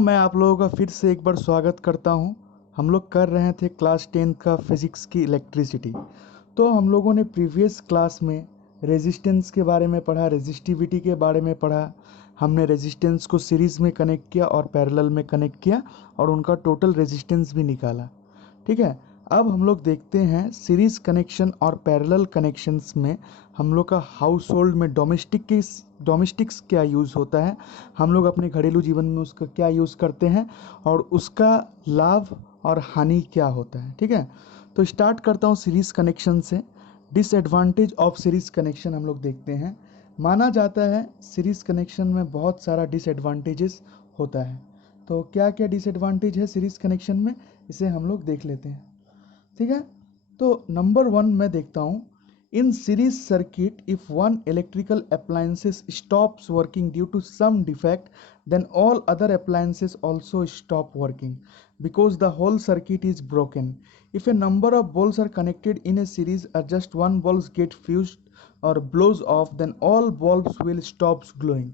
मैं आप लोगों का फिर से एक बार स्वागत करता हूं। हम लोग कर रहे थे क्लास 10 का फिज़िक्स की इलेक्ट्रिसिटी। तो हम लोगों ने प्रीवियस क्लास में रेजिस्टेंस के बारे में पढ़ा, रेजिस्टिविटी के बारे में पढ़ा। हमने रेजिस्टेंस को सीरीज़ में कनेक्ट किया और पैरेलल में कनेक्ट किया और उनका टोटल रेजिस्टेंस भी निकाला। ठीक है। अब हम लोग देखते हैं सीरीज़ कनेक्शन और पैरेलल कनेक्शंस में हम लोग का हाउस होल्ड में डोमेस्टिक्स क्या यूज़ होता है, हम लोग अपने घरेलू जीवन में उसका क्या यूज़ करते हैं और उसका लाभ और हानि क्या होता है। ठीक है। तो स्टार्ट करता हूँ सीरीज़ कनेक्शन से। डिसएडवांटेज ऑफ सीरीज़ कनेक्शन हम लोग देखते हैं। माना जाता है सीरीज़ कनेक्शन में बहुत सारा डिसएडवांटेजेस होता है। तो क्या क्या डिसएडवांटेज है सीरीज़ कनेक्शन में, इसे हम लोग देख लेते हैं। ठीक है। तो नंबर 1 मैं देखता हूँ, in series circuit if one electrical appliances stops working due to some defect then all other appliances also stop working because the whole circuit is broken. If a number of bulbs are connected in a series or just one bulb get fused or blows off then all bulbs will stop glowing.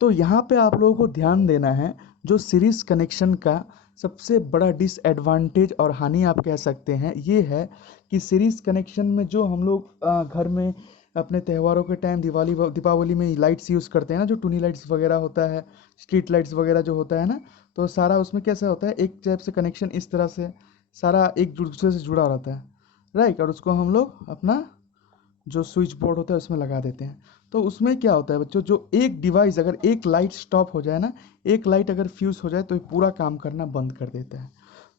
तो यहाँ पे आप लोगों को ध्यान देना है, जो सीरीज कनेक्शन का सबसे बड़ा डिसएडवांटेज और हानि आप कह सकते हैं ये है कि सीरीज कनेक्शन में जो हम लोग घर में अपने त्योहारों के टाइम दीपावली में लाइट्स यूज़ करते हैं ना, जो टूनी लाइट्स वगैरह होता है, स्ट्रीट लाइट्स वगैरह जो होता है ना, तो सारा उसमें कैसा होता है, एक टाइप से कनेक्शन इस तरह से सारा एक दूसरे से जुड़ा रहता है, राइट। और उसको हम लोग अपना जो स्विच बोर्ड होता है उसमें लगा देते हैं। तो उसमें क्या होता है बच्चों, जो एक डिवाइस अगर एक लाइट स्टॉप हो जाए ना, एक लाइट अगर फ्यूज़ हो जाए तो ये पूरा काम करना बंद कर देता है।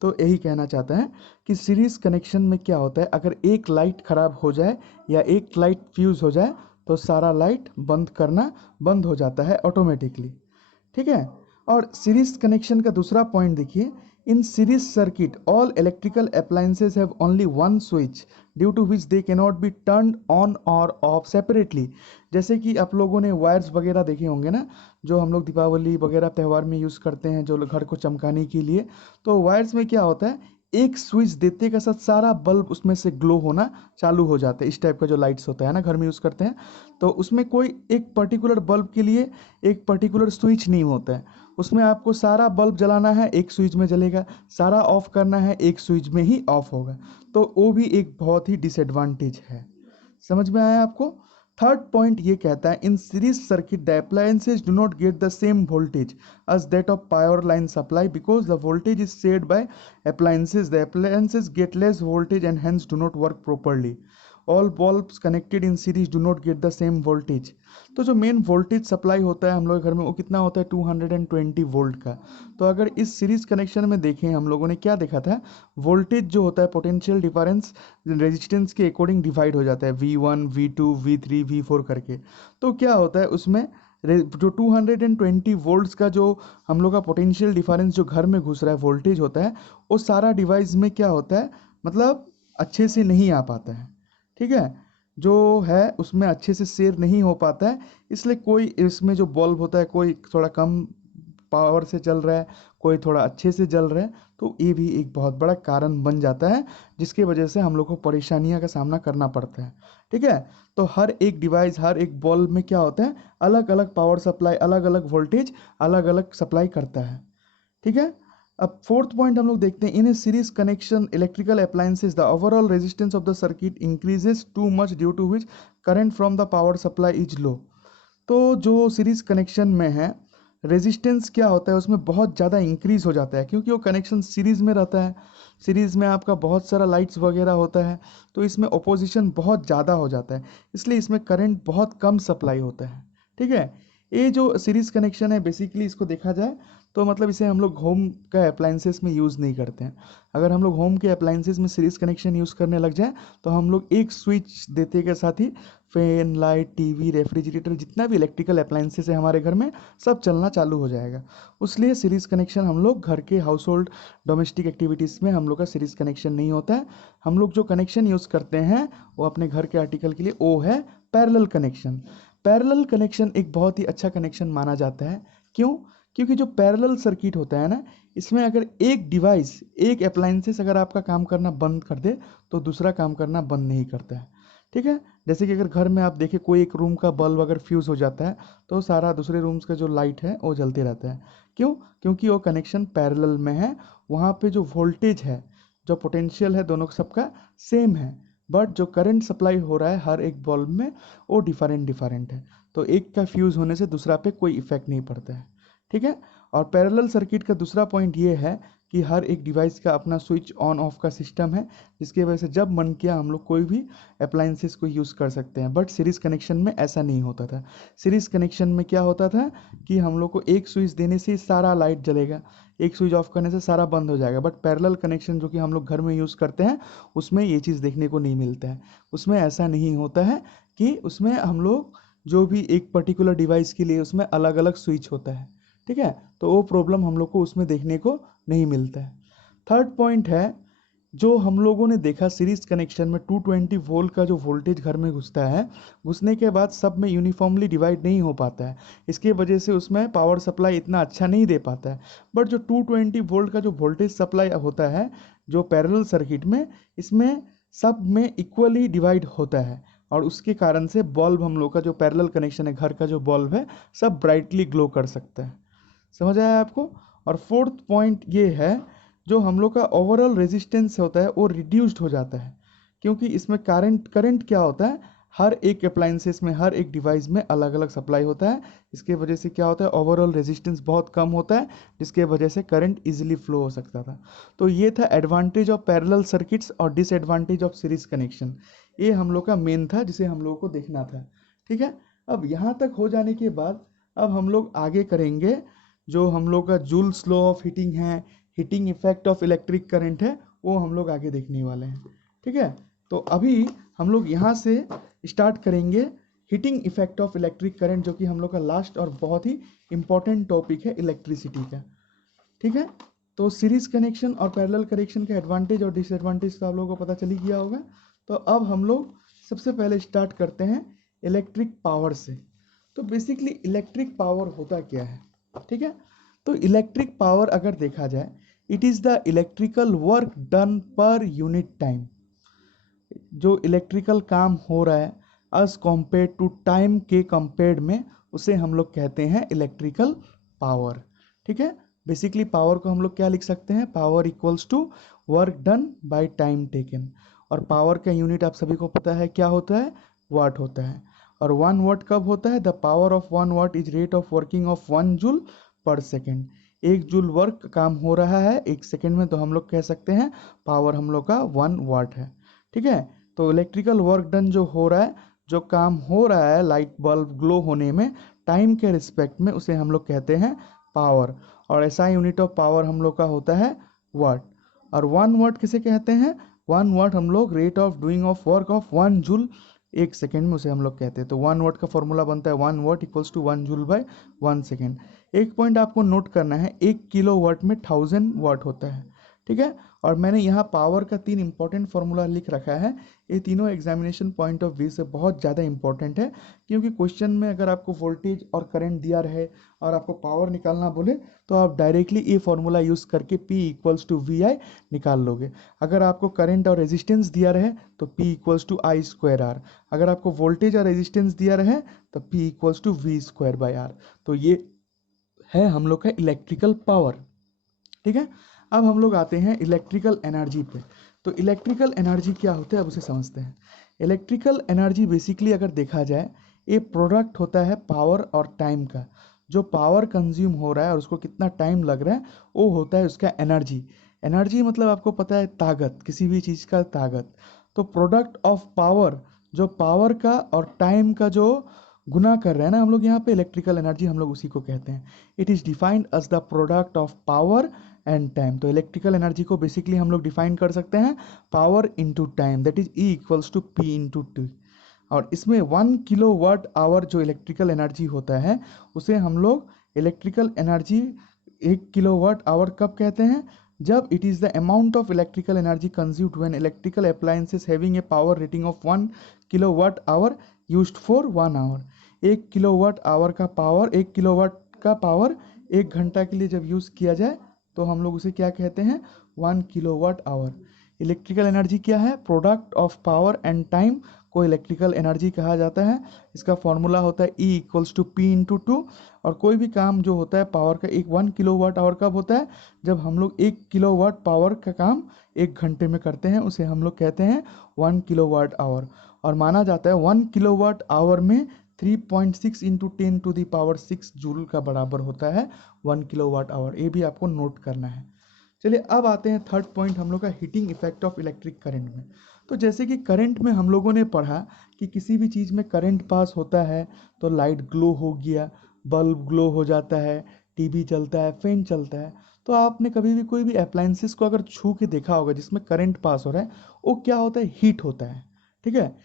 तो यही कहना चाहता है कि सीरीज़ कनेक्शन में क्या होता है, अगर एक लाइट ख़राब हो जाए या एक लाइट फ्यूज़ हो जाए तो सारा लाइट बंद करना बंद हो जाता है ऑटोमेटिकली। ठीक है। और सीरीज कनेक्शन का दूसरा पॉइंट देखिए, in series circuit all electrical appliances have only one switch due to which they cannot be turn on और ऑफ सेपरेटली। जैसे कि आप लोगों ने वायर्स वगैरह देखे होंगे ना, जो हम लोग दीपावली वगैरह त्यौहार में यूज़ करते हैं, जो घर को चमकाने के लिए। तो वायर्स में क्या होता है, एक स्विच देते के साथ सारा बल्ब उसमें से ग्लो होना चालू हो जाता है। इस टाइप का जो लाइट्स होता है ना, घर में यूज़ करते हैं, तो उसमें कोई एक पर्टिकुलर बल्ब के लिए एक पर्टिकुलर स्विच नहीं होता है। उसमें आपको सारा बल्ब जलाना है एक स्विच में जलेगा, सारा ऑफ करना है एक स्विच में ही ऑफ होगा। तो वो भी एक बहुत ही डिसएडवांटेज है। समझ में आया आपको। थर्ड पॉइंट ये कहता है, इन series circuit the appliances do not get the same voltage as that of power line supply because the voltage is shared by appliances. The appliances get less voltage and hence do not work properly. All bulbs connected in series do not get the same voltage. तो जो main voltage supply होता है हम लोग घर में वो कितना होता है, 220 वोल्ट का। तो अगर इस सीरीज कनेक्शन में देखें, हम लोगों ने क्या देखा था, वोल्टेज जो होता है पोटेंशियल डिफरेंस रेजिस्टेंस के अकॉर्डिंग डिवाइड हो जाता है, V1 V2 V3 V4 करके। तो क्या होता है उसमें, जो 220 वोल्ट्स का जो हम लोग का पोटेंशियल डिफरेंस जो घर में घुस रहा है वोल्टेज होता है, वो सारा डिवाइस में क्या होता है, मतलब अच्छे से नहीं आ पाता है। ठीक है। जो है उसमें अच्छे से शेयर नहीं हो पाता है, इसलिए कोई इसमें जो बल्ब होता है कोई थोड़ा कम पावर से चल रहा है, कोई थोड़ा अच्छे से जल रहा है। तो ये भी एक बहुत बड़ा कारण बन जाता है, जिसकी वजह से हम लोग को परेशानियां का सामना करना पड़ता है। ठीक है। तो हर एक डिवाइस, हर एक बल्ब में क्या होता है, अलग अलग पावर सप्लाई, अलग अलग वोल्टेज, अलग अलग सप्लाई करता है। ठीक है। अब फोर्थ पॉइंट हम लोग देखते हैं, in a series connection electrical appliances the overall resistance of the circuit increases too much due to which current from the power supply is low. तो जो सीरीज कनेक्शन में है, रेजिस्टेंस क्या होता है उसमें बहुत ज़्यादा इंक्रीज हो जाता है, क्योंकि वो कनेक्शन सीरीज़ में रहता है। सीरीज़ में आपका बहुत सारा लाइट्स वगैरह होता है, तो इसमें ओपोजिशन बहुत ज़्यादा हो जाता है, इसलिए इसमें करंट बहुत कम सप्लाई होता है। ठीक है। ये जो सीरीज़ कनेक्शन है बेसिकली इसको देखा जाए तो मतलब इसे हम लोग होम का अप्लाइंसेस में यूज़ नहीं करते हैं। अगर हम लोग होम के अप्लाइंसेस में सीरीज़ कनेक्शन यूज़ करने लग जाए तो हम लोग एक स्विच देते के साथ ही फैन, लाइट, टीवी, रेफ्रिजरेटर, जितना भी इलेक्ट्रिकल अप्लाइंसेस है हमारे घर में सब चलना चालू हो जाएगा। उसलिए सीरीज़ कनेक्शन हम लोग घर के हाउस होल्ड डोमेस्टिक एक्टिविटीज़ में हम लोग का सीरीज़ कनेक्शन नहीं होता है। हम लोग जो कनेक्शन यूज़ करते हैं वो अपने घर के आर्टिकल के लिए वो है पैरेलल कनेक्शन। पैरेलल कनेक्शन एक बहुत ही अच्छा कनेक्शन माना जाता है। क्यों? क्योंकि जो पैरेलल सर्किट होता है ना, इसमें अगर एक डिवाइस, एक अप्लाइंसेस अगर आपका काम करना बंद कर दे तो दूसरा काम करना बंद नहीं करता है। ठीक है। जैसे कि अगर घर में आप देखें कोई एक रूम का बल्ब अगर फ्यूज़ हो जाता है तो सारा दूसरे रूम्स का जो लाइट है वो जलते रहता है। क्यों? क्योंकि वो कनेक्शन पैरेलल में है। वहाँ पे जो वोल्टेज है, जो पोटेंशियल है, दोनों सबका सेम है, बट जो करंट सप्लाई हो रहा है हर एक बल्ब में वो डिफरेंट डिफरेंट है। तो एक का फ्यूज़ होने से दूसरा पे कोई इफेक्ट नहीं पड़ता है। ठीक है। और पैरेलल सर्किट का दूसरा पॉइंट ये है कि हर एक डिवाइस का अपना स्विच ऑन ऑफ का सिस्टम है, जिसकी वजह से जब मन किया हम लोग कोई भी अप्लाइंसेस को यूज़ कर सकते हैं। बट सीरीज़ कनेक्शन में ऐसा नहीं होता था। सीरीज़ कनेक्शन में क्या होता था कि हम लोग को एक स्विच देने से ही सारा लाइट जलेगा, एक स्विच ऑफ करने से सारा बंद हो जाएगा। बट पैरेलल कनेक्शन जो कि हम लोग घर में यूज़ करते हैं उसमें ये चीज़ देखने को नहीं मिलता है। उसमें ऐसा नहीं होता है कि उसमें हम लोग जो भी एक पर्टिकुलर डिवाइस के लिए उसमें अलग अलग स्विच होता है। ठीक है। तो वो प्रॉब्लम हम लोग को उसमें देखने को नहीं मिलता है। थर्ड पॉइंट है, जो हम लोगों ने देखा सीरीज कनेक्शन में 220 वोल्ट का जो वोल्टेज घर में घुसता है, घुसने के बाद सब में यूनिफॉर्मली डिवाइड नहीं हो पाता है। इसके वजह से उसमें पावर सप्लाई इतना अच्छा नहीं दे पाता है। बट जो 220 वोल्ट का जो वोल्टेज सप्लाई होता है जो पैरेलल सर्किट में, इसमें सब में इक्वली डिवाइड होता है और उसके कारण से बल्ब हम लोग का जो पैरेलल कनेक्शन है, घर का जो बल्ब है, सब ब्राइटली ग्लो कर सकता है। समझ आया आपको? और फोर्थ पॉइंट ये है, जो हम लोग का ओवरऑल रेजिस्टेंस होता है वो रिड्यूस्ड हो जाता है, क्योंकि इसमें करंट क्या होता है, हर एक अप्लाइंसेस में हर एक डिवाइस में अलग अलग सप्लाई होता है। इसके वजह से क्या होता है, ओवरऑल रेजिस्टेंस बहुत कम होता है, जिसके वजह से करंट इजीली फ्लो हो सकता था। तो ये था एडवांटेज ऑफ पैरेलल सर्किट्स और डिसएडवांटेज ऑफ सीरीज कनेक्शन। ये हम लोग का मेन था जिसे हम लोग को देखना था। ठीक है। अब यहाँ तक हो जाने के बाद अब हम लोग आगे करेंगे जो हम लोग का जूल्स लॉ ऑफ हीटिंग है, heating effect of electric current है, वो हम लोग आगे देखने वाले हैं। ठीक है। तो अभी हम लोग यहाँ से स्टार्ट करेंगे heating effect of electric current, जो कि हम लोग का लास्ट और बहुत ही इंपॉर्टेंट टॉपिक है इलेक्ट्रिसिटी का। ठीक है। तो सीरीज कनेक्शन और पैरेलल कनेक्शन का एडवांटेज और डिसएडवांटेज तो आप लोगों को पता चल ही गया होगा। तो अब हम लोग सबसे पहले स्टार्ट करते हैं इलेक्ट्रिक पावर से। तो बेसिकली इलेक्ट्रिक पावर होता क्या है? ठीक है। तो इलेक्ट्रिक पावर अगर देखा जाए, it is the electrical work done per unit time. जो इलेक्ट्रिकल काम हो रहा है एज कम्पेयर टू टाइम के कंपेयर्ड में, उसे हम लोग कहते हैं इलेक्ट्रिकल पावर। ठीक है। बेसिकली पावर को हम लोग क्या लिख सकते हैं, power equals to work done by time taken. और पावर का यूनिट आप सभी को पता है क्या होता है, वाट होता है। और 1 वाट कब होता है, the power of 1 what is rate of working of 1 joule पर सेकेंड। 1 जूल वर्क काम हो रहा है 1 सेकेंड में, तो हम लोग कह सकते हैं पावर हम लोग का 1 वाट है। ठीक है। तो इलेक्ट्रिकल वर्क डन जो हो रहा है, जो काम हो रहा है लाइट बल्ब ग्लो होने में टाइम के रिस्पेक्ट में, उसे हम लोग कहते हैं पावर। और ऐसा यूनिट ऑफ पावर हम लोग का होता है वाट। और 1 वाट किसे कहते हैं, 1 वाट हम लोग rate of doing of work of 1 joule 1 second में, उसे हम लोग कहते हैं। तो 1 वाट का फॉर्मूला बनता है 1 watt equals to 1 joule by 1 second. एक पॉइंट आपको नोट करना है, 1 किलोवाट में 1000 वाट होता है। ठीक है। और मैंने यहाँ पावर का 3 इंपॉर्टेंट फार्मूला लिख रखा है। ये तीनों एग्जामिनेशन पॉइंट ऑफ व्यू से बहुत ज़्यादा इंपॉर्टेंट है, क्योंकि क्वेश्चन में अगर आपको वोल्टेज और करंट दिया रहे और आपको पावर निकालना बोले, तो आप डायरेक्टली ये फार्मूला यूज़ करके P इक्वल्स टू VI निकाल लोगे। अगर आपको करंट और रेजिस्टेंस दिया रहे तो P इक्वल्स टू I²R। अगर आपको वोल्टेज और रेजिस्टेंस दिया रहे तो P इक्वल्स टू V²/R। तो ये है हम लोग का इलेक्ट्रिकल पावर। ठीक है। अब हम लोग आते हैं इलेक्ट्रिकल एनर्जी पे। तो इलेक्ट्रिकल एनर्जी क्या होता है, अब उसे समझते हैं। इलेक्ट्रिकल एनर्जी बेसिकली अगर देखा जाए, ये प्रोडक्ट होता है पावर और टाइम का। जो पावर कंज्यूम हो रहा है और उसको कितना टाइम लग रहा है, वो होता है उसका एनर्जी। एनर्जी मतलब आपको पता है ताकत, किसी भी चीज़ का ताकत। तो प्रोडक्ट ऑफ पावर, जो पावर का और टाइम का जो गुना कर रहे हैं ना हम लोग यहाँ पे, इलेक्ट्रिकल एनर्जी हम लोग उसी को कहते हैं। It is defined as the product of power and time. तो इलेक्ट्रिकल एनर्जी को बेसिकली हम लोग डिफाइन कर सकते हैं power into time, that is E equals to P into T। और इसमें 1 किलोवाट आवर जो इलेक्ट्रिकल एनर्जी होता है, उसे हम लोग इलेक्ट्रिकल एनर्जी 1 किलोवाट आवर कब कहते हैं, जब it is the amount of electrical energy consumed when electrical appliances having a power rating of 1 kilowatt hour used for 1 hour. 1 kilowatt hour का पावर, 1 किलोवाट का पावर 1 घंटा के लिए जब यूज़ किया जाए तो हम लोग उसे क्या कहते हैं, 1 किलोवाट आवर। इलेक्ट्रिकल एनर्जी क्या है, product of power and time को इलेक्ट्रिकल एनर्जी कहा जाता है। इसका फॉर्मूला होता है E equals to P into 2। और कोई भी काम जो होता है पावर का, एक 1 किलोवाट आवर कब होता है, जब हम लोग 1 किलोवाट पावर का काम 1 घंटे में करते हैं, उसे हम लोग कहते हैं 1 किलोवाट आवर। और माना जाता है 1 किलोवाट आवर में 3.6 into 10 to the power 6 joule का बराबर होता है 1 किलोवाट आवर। ये भी आपको नोट करना है। चलिए अब आते हैं थर्ड पॉइंट हम लोग का, heating effect of electric current में। तो जैसे कि करंट में हम लोगों ने पढ़ा कि किसी भी चीज़ में करंट पास होता है तो लाइट ग्लो हो गया, बल्ब ग्लो हो जाता है, टीवी चलता है, फैन चलता है। तो आपने कभी भी कोई भी अप्लायंसेस को अगर छू के देखा होगा जिसमें करंट पास हो रहा है, वो क्या होता है, हीट होता है। ठीक है,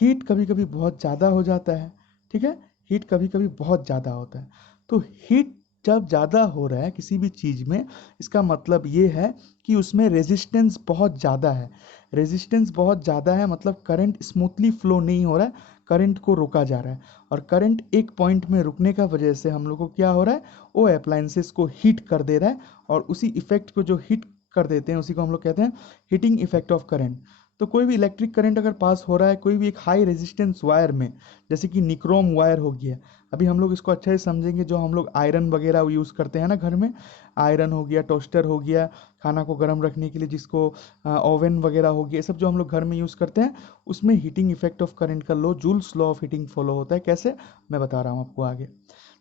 हीट कभी कभी बहुत ज़्यादा हो जाता है। ठीक है, हीट कभी कभी बहुत ज़्यादा होता है। तो हीट जब ज़्यादा हो रहा है किसी भी चीज़ में, इसका मतलब ये है कि उसमें रेजिस्टेंस बहुत ज़्यादा है। रेजिस्टेंस बहुत ज़्यादा है मतलब करंट स्मूथली फ्लो नहीं हो रहा है, करंट को रोका जा रहा है। और करंट एक पॉइंट में रुकने का वजह से हम लोग को क्या हो रहा है, वो अप्लायंसेस को हीट कर दे रहा है। और उसी इफेक्ट को जो हीट कर देते हैं उसी को हम लोग कहते हैं हीटिंग इफेक्ट ऑफ करंट। तो कोई भी इलेक्ट्रिक करंट अगर पास हो रहा है कोई भी एक हाई रेजिस्टेंस वायर में, जैसे कि निक्रोम वायर हो गया, अभी हम लोग इसको अच्छे से समझेंगे, जो हम लोग आयरन वगैरह यूज़ करते हैं ना घर में, आयरन हो गया, टोस्टर हो गया, खाना को गर्म रखने के लिए जिसको ओवन वगैरह हो गया, ये सब जो हम लोग घर में यूज़ करते हैं, उसमें हीटिंग इफेक्ट ऑफ करंट का law, joules law of heating follow होता है। कैसे, मैं बता रहा हूँ आपको आगे।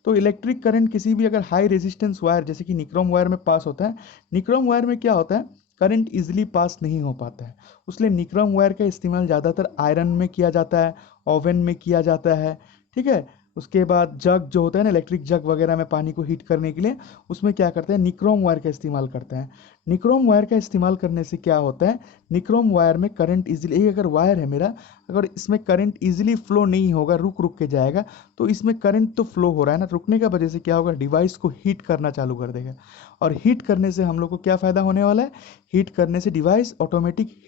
तो इलेक्ट्रिक करंट किसी भी अगर हाई रेजिस्टेंस वायर जैसे कि निक्रोम वायर में पास होता है, निक्रोम वायर में क्या होता है, करंट इजीली पास नहीं हो पाता है, उसलिए निक्रोम वायर का इस्तेमाल ज़्यादातर आयरन में किया जाता है, ओवन में किया जाता है। ठीक है, उसके बाद जग जो होता है ना, इलेक्ट्रिक जग वगैरह में पानी को हीट करने के लिए, उसमें क्या करते हैं, निक्रोम वायर का इस्तेमाल करते हैं। निक्रोम वायर का इस्तेमाल करने से क्या होता है, निक्रोम वायर में करंट इजीली, अगर वायर है मेरा, अगर इसमें करंट इजीली फ्लो नहीं होगा, रुक रुक के जाएगा, तो इसमें करंट तो फ्लो हो रहा है ना, रुकने का वजह से क्या होगा, डिवाइस को हीट करना चालू कर देगा। और हीट करने से हम लोग को क्या फ़ायदा होने वाला है, हीट करने से device automatic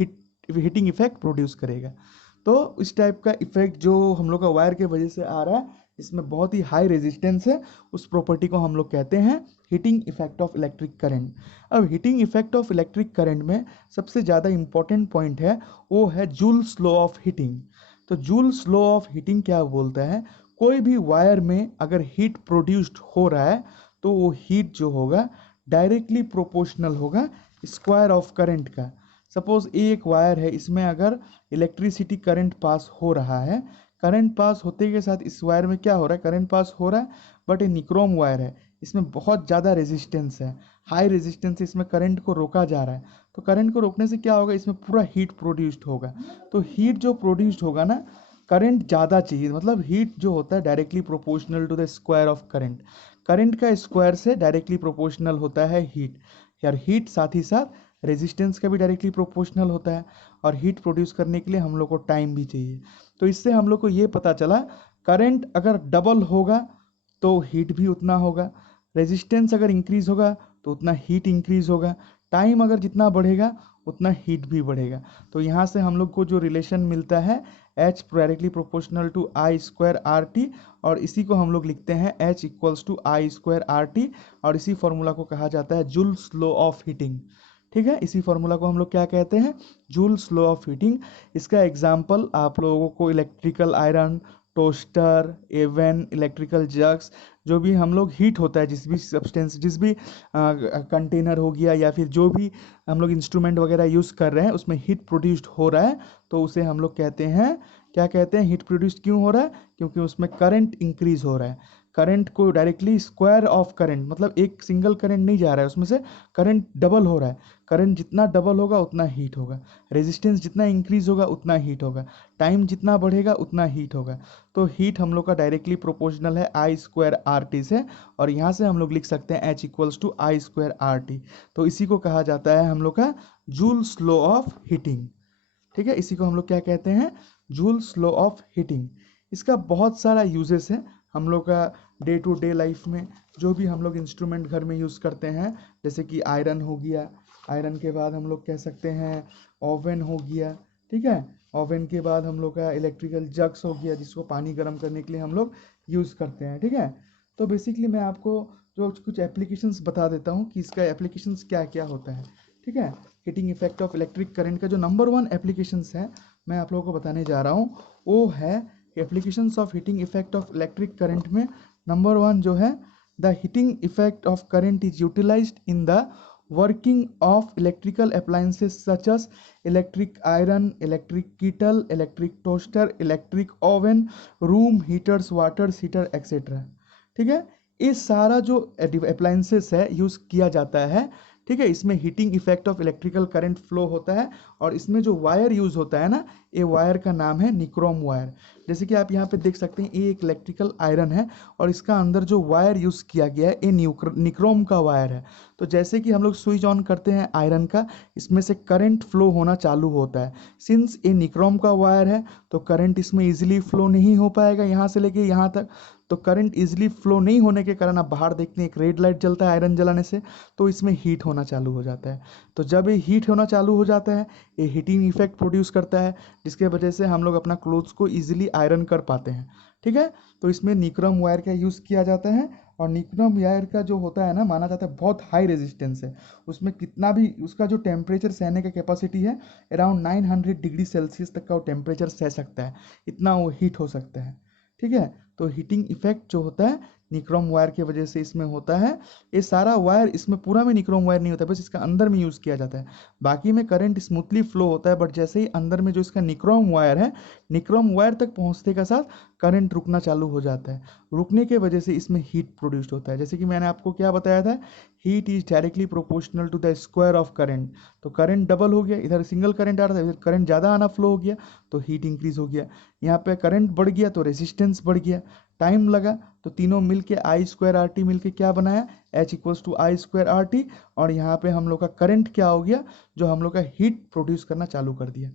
heating effect produce करेगा। तो इस टाइप का इफेक्ट जो हम लोग का वायर के वजह से आ रहा है, इसमें बहुत ही हाई रेजिस्टेंस है, उस प्रॉपर्टी को हम लोग कहते हैं heating effect of electric current. अब heating effect of electric current में सबसे ज़्यादा इंपॉर्टेंट पॉइंट है, वो है जूल्स लॉ ऑफ हीटिंग। तो जूल्स लॉ ऑफ हीटिंग क्या बोलता है, कोई भी वायर में अगर हीट प्रोड्यूस्ड हो रहा है तो वो हीट जो होगा डायरेक्टली प्रोपोर्शनल होगा स्क्वायर ऑफ करंट का। सपोज एक वायर है, इसमें अगर इलेक्ट्रिसिटी करंट पास हो रहा है, करंट पास होते के साथ इस वायर में क्या हो रहा है, करंट पास हो रहा है, बट ये निक्रोम वायर है, इसमें बहुत ज़्यादा रेजिस्टेंस है, हाई रेजिस्टेंस से इसमें करंट को रोका जा रहा है। तो करंट को रोकने से क्या होगा, इसमें पूरा हीट प्रोड्यूस्ड होगा। तो हीट जो प्रोड्यूस्ड होगा ना, करंट ज़्यादा चाहिए, मतलब हीट जो होता है directly proportional to the square of current. Current का स्क्वायर से डायरेक्टली प्रोपोर्शनल होता है हीट। यार हीट साथ ही साथ रेजिस्टेंस का भी डायरेक्टली प्रोपोर्शनल होता है। और हीट प्रोड्यूस करने के लिए हम लोग को टाइम भी चाहिए। तो इससे हम लोग को ये पता चला, करंट अगर डबल होगा तो हीट भी उतना होगा, रेजिस्टेंस अगर इंक्रीज होगा तो उतना हीट इंक्रीज होगा, टाइम अगर जितना बढ़ेगा उतना हीट भी बढ़ेगा। तो यहाँ से हम लोग को जो रिलेशन मिलता है, H directly proportional to I square R T, और इसी को हम लोग लिखते हैं H equals to I square R T. और इसी फॉर्मूला को कहा जाता है जूल्स लॉ ऑफ हीटिंग। ठीक है, इसी फॉर्मूला को हम लोग क्या कहते हैं, जूल्स लॉ ऑफ हीटिंग। इसका एग्जाम्पल आप लोगों को electrical iron, toaster, oven, electrical jugs, जो भी हम लोग हीट होता है, जिस भी सब्सटेंस, जिस भी कंटेनर हो गया या फिर जो भी हम लोग इंस्ट्रूमेंट वगैरह यूज़ कर रहे हैं उसमें हीट प्रोड्यूस्ड हो रहा है, तो उसे हम लोग कहते हैं, क्या कहते हैं, हीट प्रोड्यूस्ड क्यों हो रहा है, क्योंकि उसमें करंट इंक्रीज हो रहा है। करंट को डायरेक्टली स्क्वायर ऑफ करंट, मतलब एक सिंगल करंट नहीं जा रहा है, उसमें से करंट डबल हो रहा है। करंट जितना डबल होगा उतना हीट होगा, रेजिस्टेंस जितना इंक्रीज होगा उतना हीट होगा, टाइम जितना बढ़ेगा उतना हीट होगा। तो हीट हम लोग का डायरेक्टली प्रोपोर्शनल है आई स्क्वायर आर टी से। और यहाँ से हम लोग लिख सकते हैं H equals to I square R T. तो इसी को कहा जाता है हम लोग का जूल्स लॉ ऑफ हीटिंग। ठीक है, इसी को हम लोग क्या कहते हैं, जूल्स लॉ ऑफ हीटिंग। इसका बहुत सारा यूजेस है हम लोग का डे टू डे लाइफ में, जो भी हम लोग इंस्ट्रूमेंट घर में यूज़ करते हैं, जैसे कि आयरन हो गया, आयरन के बाद हम लोग कह सकते हैं ओवन हो गया। ठीक है, ओवन के बाद हम लोग का इलेक्ट्रिकल जग्स हो गया, जिसको पानी गर्म करने के लिए हम लोग यूज़ करते हैं। ठीक है, तो बेसिकली मैं आपको जो कुछ एप्लीकेशंस बता देता हूँ कि इसका एप्लीकेशंस क्या क्या होता है। ठीक है, heating effect of electric current का जो नंबर 1 एप्लीकेशंस है मैं आप लोगों को बताने जा रहा हूँ वो है applications of heating effect of electric current में नंबर 1 जो है the heating effect of current is utilized in the working of electrical appliances such as electric iron, electric kettle, electric toaster, electric oven, room heaters, water heater etc. ठीक है, ये सारा जो appliances है use किया जाता है। ठीक है, इसमें heating effect of electrical current flow होता है और इसमें जो वायर यूज़ होता है ना, ये वायर का नाम है निक्रोम वायर। जैसे कि आप यहाँ पे देख सकते हैं ये एक इलेक्ट्रिकल आयरन है और इसका अंदर जो वायर यूज़ किया गया है ये निक्रोम का वायर है। तो जैसे कि हम लोग स्विच ऑन करते हैं आयरन का, इसमें से करंट फ्लो होना चालू होता है। सिंस ये निक्रोम का वायर है तो करंट इसमें इजीली फ्लो नहीं हो पाएगा यहाँ से लेके यहाँ तक। तो करंट इजीली फ्लो नहीं होने के कारण आप बाहर देखते हैं एक रेड लाइट जलता है आयरन जलाने से, तो इसमें हीट होना चालू हो जाता है। तो जब ये हीट होना चालू हो जाता है ये हीटिंग इफेक्ट प्रोड्यूस करता है, जिसके वजह से हम लोग अपना क्लोथ्स को इजीली आयरन कर पाते हैं। ठीक है, तो इसमें निक्रोम वायर का यूज़ किया जाता है और निक्रोम वायर का जो होता है ना, माना जाता है बहुत हाई रेजिस्टेंस है। उसमें कितना भी उसका जो टेम्परेचर सहने का कैपेसिटी है अराउंड 900 डिग्री सेल्सियस तक का वो टेम्परेचर सह सकता है, इतना वो हीट हो सकता है। ठीक है, तो हीटिंग इफेक्ट जो होता है निक्रोम वायर की वजह से इसमें होता है। ये सारा वायर इसमें पूरा में निक्रोम वायर नहीं होता, बस इसका अंदर में यूज़ किया जाता है। बाकी में करंट स्मूथली फ्लो होता है, बट जैसे ही अंदर में जो इसका निक्रोम वायर है, निक्रोम वायर तक पहुंचने के साथ करंट रुकना चालू हो जाता है। रुकने के वजह से इसमें हीट प्रोड्यूस्ड होता है। जैसे कि मैंने आपको क्या बताया था, heat is directly proportional to the square of current. तो करंट डबल हो गया, इधर सिंगल करंट आ रहा था, इधर करंट ज़्यादा आना फ्लो हो गया तो हीट इंक्रीज हो गया। यहाँ पे करंट बढ़ गया तो रेजिस्टेंस बढ़ गया, टाइम लगा तो तीनों मिलके आई स्क्वायर आर टी मिल क्या बनाया, H equals to I square R T. और यहाँ पे हम लोग का करंट क्या हो गया, जो हम लोग का हीट प्रोड्यूस करना चालू कर दिया।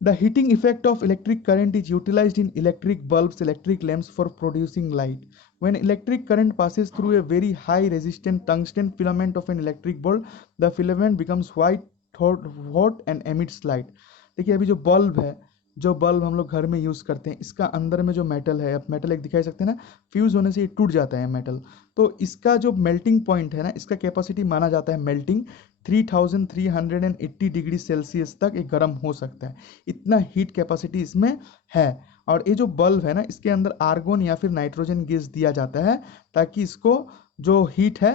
The heating effect of electric current is utilized in electric bulbs, electric lamps for producing light. When electric current passes through a very high resistant tungsten filament of an electric bulb, the filament becomes white, hot and emits light. देखिए अभी जो bulb है, जो bulb हम लोग घर में use करते हैं, इसका अंदर में जो मेटल है, आप मेटल एक दिखाई सकते हैं ना, फ्यूज़ होने से ये टूट जाता है मेटल। तो इसका जो मेल्टिंग पॉइंट है ना, इसका कैपेसिटी माना जाता है मेल्टिंग 3380 डिग्री सेल्सियस तक ये गर्म हो सकता है, इतना हीट कैपेसिटी इसमें है। और ये जो बल्ब है ना, इसके अंदर आर्गोन या फिर नाइट्रोजन गैस दिया जाता है ताकि इसको जो हीट है,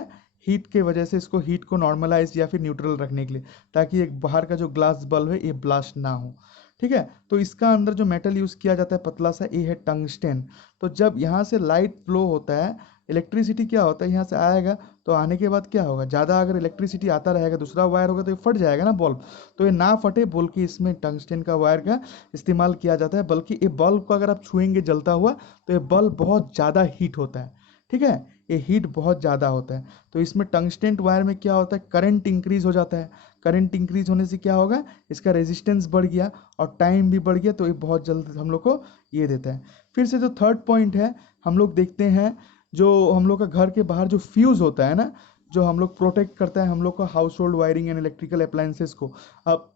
हीट के वजह से इसको हीट को नॉर्मलाइज या फिर न्यूट्रल रखने के लिए, ताकि एक बाहर का जो ग्लास बल्ब है ये ब्लास्ट ना हो। ठीक है, तो इसका अंदर जो मेटल यूज़ किया जाता है पतला सा, ये है टंगस्टेन। तो जब यहाँ से लाइट फ्लो होता है, इलेक्ट्रिसिटी क्या होता है यहाँ से आएगा, तो आने के बाद क्या होगा, ज़्यादा अगर इलेक्ट्रिसिटी आता रहेगा, दूसरा वायर होगा तो ये फट जाएगा ना बल्ब। तो ये ना फटे बोल के इसमें टंगस्टेन का वायर का इस्तेमाल किया जाता है। बल्कि ये बल्ब को अगर आप छुएंगे जलता हुआ तो ये बल्ब बहुत ज़्यादा हीट होता है। ठीक है, ये हीट बहुत ज़्यादा होता है। तो इसमें टंगस्टेन वायर में क्या होता है, करंट इंक्रीज हो जाता है। करंट इंक्रीज होने से क्या होगा, इसका रेजिस्टेंस बढ़ गया और टाइम भी बढ़ गया, तो ये बहुत जल्द हम लोग को ये देता है। फिर से जो थर्ड पॉइंट है, हम लोग देखते हैं जो हम लोग का घर के बाहर जो फ्यूज़ होता है ना, जो हम लोग प्रोटेक्ट करता है हम लोग का house hold wiring and electrical appliances को, आप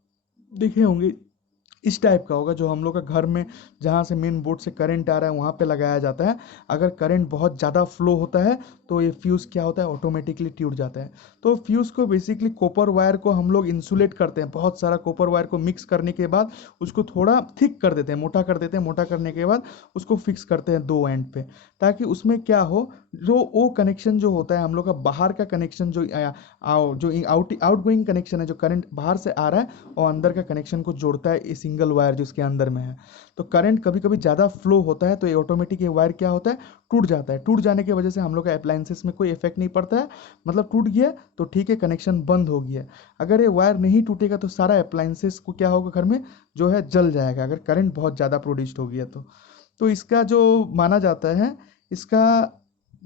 देखे होंगे इस टाइप का होगा, जो हम लोग का घर में जहाँ से मेन बोर्ड से करंट आ रहा है वहाँ पे लगाया जाता है। अगर करंट बहुत ज़्यादा फ्लो होता है तो ये फ्यूज़ क्या होता है, ऑटोमेटिकली टूट जाता है। तो फ्यूज़ को बेसिकली कॉपर वायर को हम लोग इंसुलेट करते हैं, बहुत सारा कॉपर वायर को मिक्स करने के बाद उसको थोड़ा थिक कर देते हैं, मोटा कर देते हैं। मोटा करने के बाद उसको फिक्स करते हैं दो एंड पे, ताकि उसमें क्या हो, जो वो कनेक्शन जो होता है हम लोग का बाहर का कनेक्शन, जो आउट गोइंग कनेक्शन है, जो करंट बाहर से आ रहा है, और अंदर का कनेक्शन को जोड़ता है ये सिंगल वायर जो इसके अंदर में है। तो करंट कभी कभी ज़्यादा फ्लो होता है तो ये ऑटोमेटिक ये वायर क्या होता है, टूट जाता है। टूट जाने की वजह से हम लोग का अप्लायंसेस में कोई इफेक्ट नहीं पड़ता है, मतलब टूट गया तो ठीक है, कनेक्शन बंद हो गया। अगर ये वायर नहीं टूटेगा तो सारा अप्लायंसेस को क्या होगा, घर में जो है जल जाएगा, अगर करंट बहुत ज़्यादा प्रोड्यूस्ड हो गया तो इसका जो माना जाता है, इसका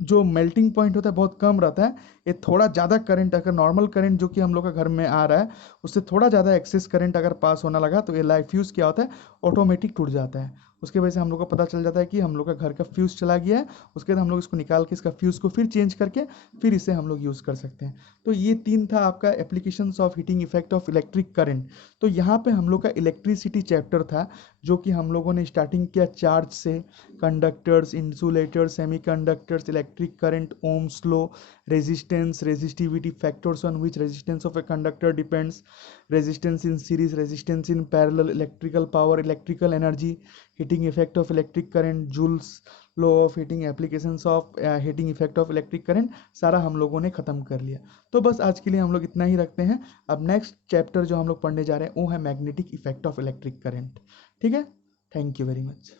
जो मेल्टिंग पॉइंट होता है बहुत कम रहता है। ये थोड़ा ज़्यादा करंट, अगर नॉर्मल करंट जो कि हम लोग का घर में आ रहा है उससे थोड़ा ज़्यादा एक्सेस करंट अगर पास होना लगा तो ये लाइफ फ्यूज़ क्या होता है, ऑटोमेटिक टूट जाता है। उसके वजह से हम लोग को पता चल जाता है कि हम लोग का घर का फ्यूज़ चला गया है। उसके बाद हम लोग इसको निकाल के इसका फ्यूज़ को फिर चेंज करके फिर इसे हम लोग यूज़ कर सकते हैं। तो ये 3 था आपका applications of heating effect of electric current. तो यहाँ पे हम लोग का इलेक्ट्रिसिटी चैप्टर था, जो कि हम लोगों ने स्टार्टिंग किया चार्ज से, conductors, insulators, semiconductors, electric current, Ohm's law, resistance, resistivity, factors on which resistance of a conductor depends, resistance in series, resistance in parallel, electrical power, electrical energy, heating effect of electric current, joules law of heating, applications of heating effect of electric current, सारा हम लोगों ने ख़त्म कर लिया। तो बस आज के लिए हम लोग इतना ही रखते हैं। अब नेक्स्ट चैप्टर जो हम लोग पढ़ने जा रहे हैं वो है magnetic effect of electric current. ठीक है, थैंक यू वेरी मच।